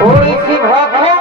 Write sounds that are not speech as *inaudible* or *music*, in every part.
পড়েছি ভক্ত মল্ল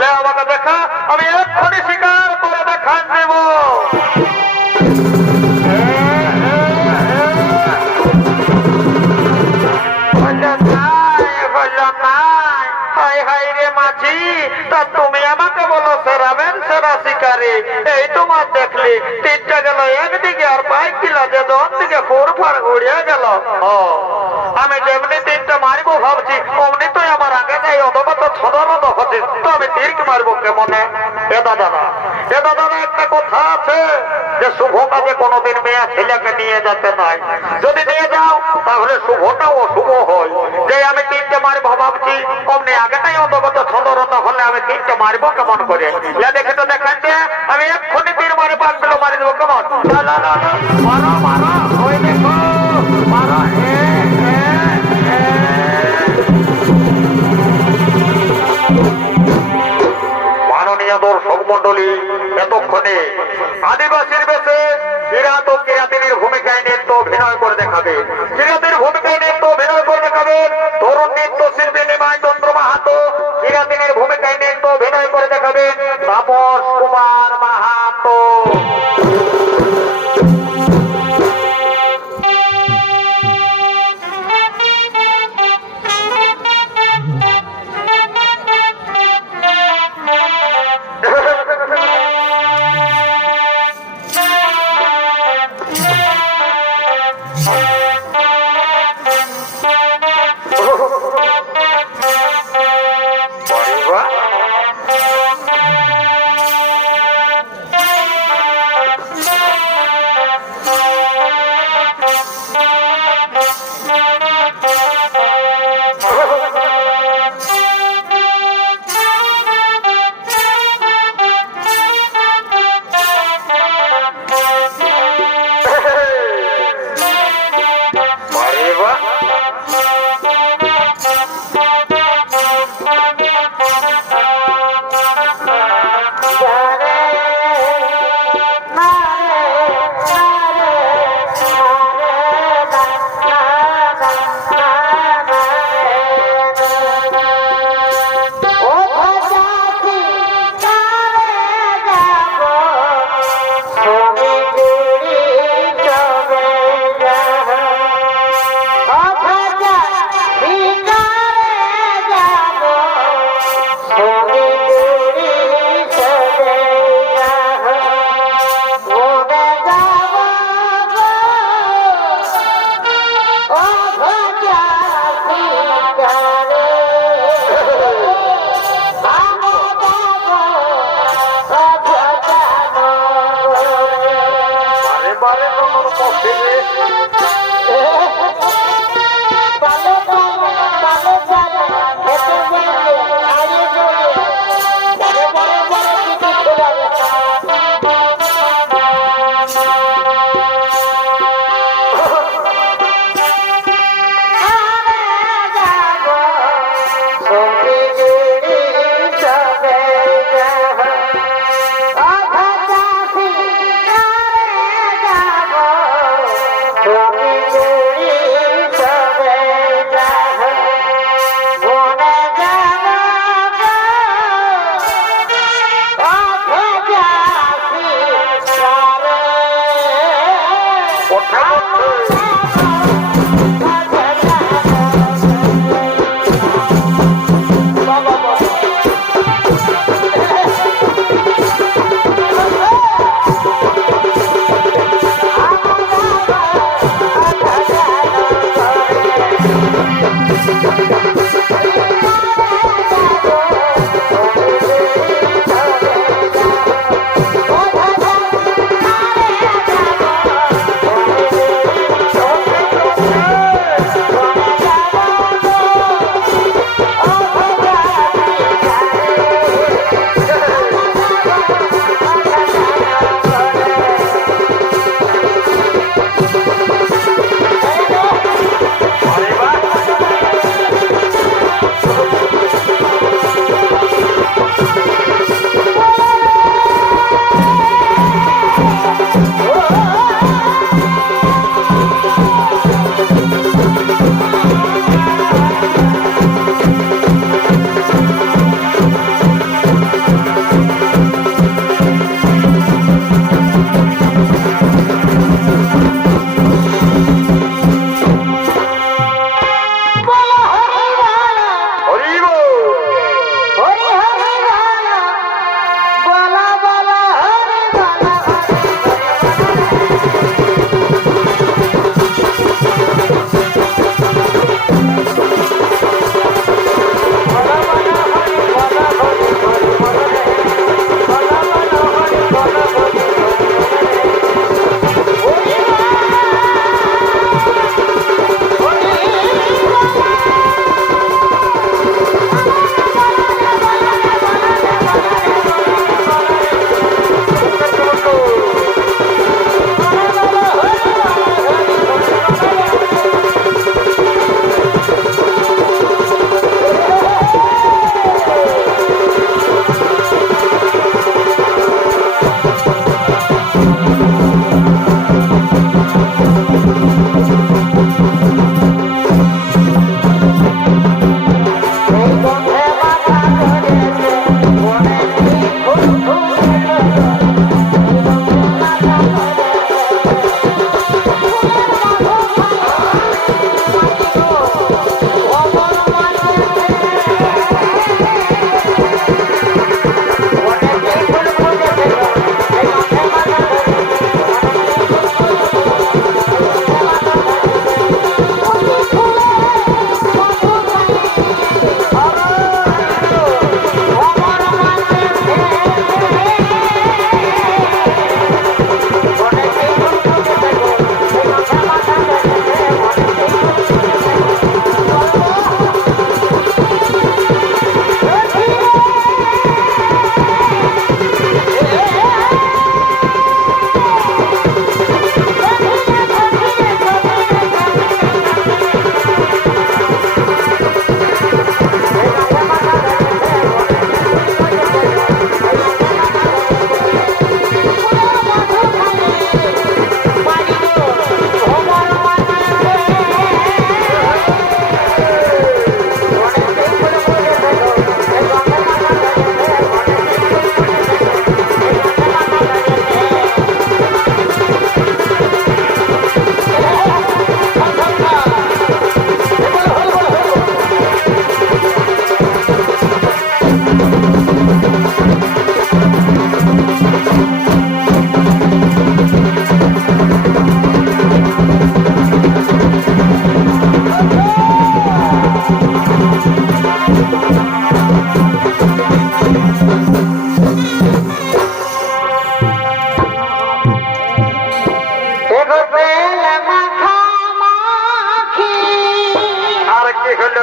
লে আমাকে দেখা, আমি এক্ষুনি শিকার করে দেখান দেব। তুমি আমাকে বলো সেরাবেন সেরা শিকারি। এই তোমার দেখলি গেল আর যে দিকে গেল। আমি যেমনি তিনটা মারিব ভাবছি, অমনি তো আমার আগে নেই, অথবা তো হচ্ছে তো আমি তীরকে মারবো কেমনে? এ দাদা এ দাদা একটা কথা আছে যে শুভ কাজে কোনোদিন মেয়ে ছেলেকে নিয়ে যেতে নাই। যদি নিয়ে যাও তাহলে শুভটাও অশুভ হয়। যে আমি তিনটে মারবো ভাবছি অমনি আগেটাই অন্তগত ছদরত হলে আমি তিনটে মারবো কেমন করে? দেখে তো দেখান যে আমি এক্ষুনি তীর মারে পাঁচগুলো মারি দেবো কেমন? না, না, মারো মারো ওই দেখো। এতক্ষণে আদিবাসীর বেশে কিরাত ও কিরাতিনীর ভূমিকায় নৃত্য অভিনয় করে দেখাবে। কিরাতির ভূমিকায় নৃত্য অভিনয় করে দেখাবে। তরুণ নৃত্য শিল্পী নিমায় চন্দ্র মাহাতো কিরাতিনীর ভূমিকায় নৃত্য অভিনয় করে দেখাবে। তাপস কুমার মাহাতো।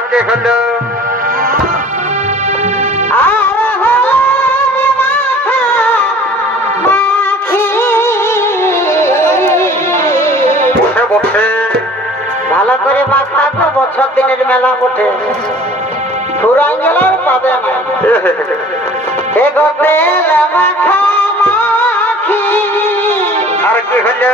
হতে হলো ভালো করে মাথা তো বছর দিনের মেলা ওঠে পুরা গেলার পাবে না। *laughs* আর কি হলো?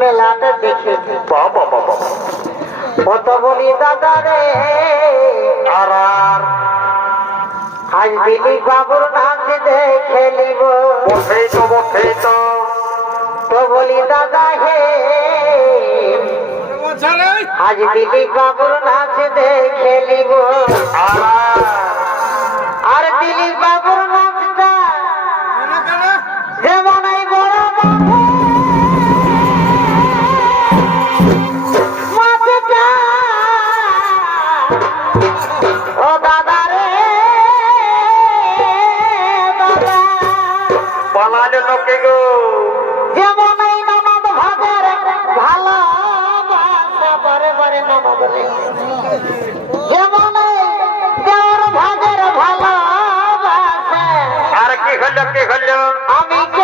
মেলাতে দেখেছি। বাবা বাবা ও বলি দাদা রে আর। আজ বাবুর নাচ দেখেলিব। তো বলি দাদা হে। আজ বাবুর নাচ দেখেলিব। আর দিলি বাবুর que halle a mí.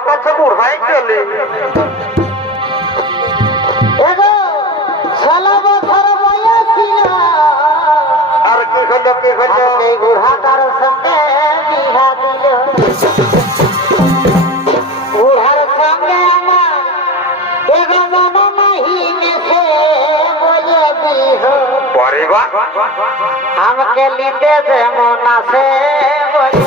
কাছে বুড়াই চলি আর কি হলো কি সঙ্গে বিহা দিল বুড়ার সঙ্গে আমাকে লিতে যেমন আছে বলে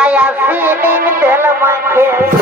সিনাই আসিলিন তেল মাখে পরে